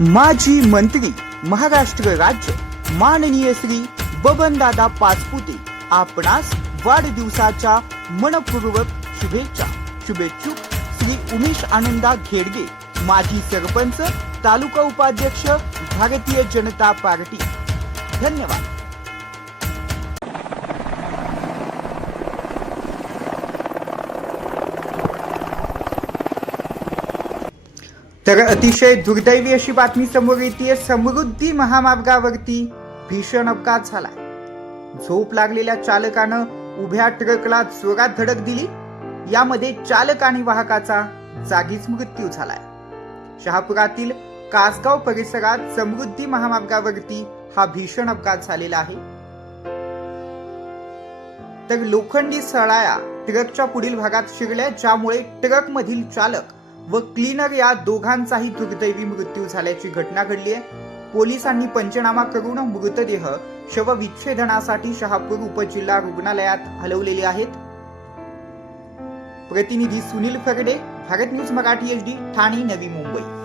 माजी मंत्री महाराष्ट्र राज्य माननीय श्री बबनदादा पाचपुते आपणास वाढदिवसाच्या मनपूर्वक शुभेच्छा. शुभेच्छुक श्री उमेश आनंदा घेडगे माजी सरपंच तालुका उपाध्यक्ष भारतीय जनता पार्टी. धन्यवाद. तर अतिशय दुर्दैवी अशी बातमी समोर येते समृद्धी महामार्गावरती भीषण अपघात झाला. झोप लागलेल्या चालकानं उभ्या ट्रकला जोरात धडक दिली. यामध्ये चालक आणि वाहकाचा जागीच मृत्यू झालाय. शहापुरातील कासगाव परिसरात समृद्धी महामार्गावरती हा भीषण अपघात झालेला आहे. तर लोखंडी सळाया ट्रकच्या पुढील भागात शिरल्या ज्यामुळे ट्रक मधील चालक व क्लीनर या दोघांचाही दुर्दैवी मृत्यू झाल्याची घटना घडली आहे. पोलिसांनी पंचनामा करून मृतदेह शवविच्छेदनासाठी शहापूर उपजिल्हा रुग्णालयात हलवलेले आहेत. प्रतिनिधी Sunil Pharde Bharat news Marathi H D Thane Navi Mumbai.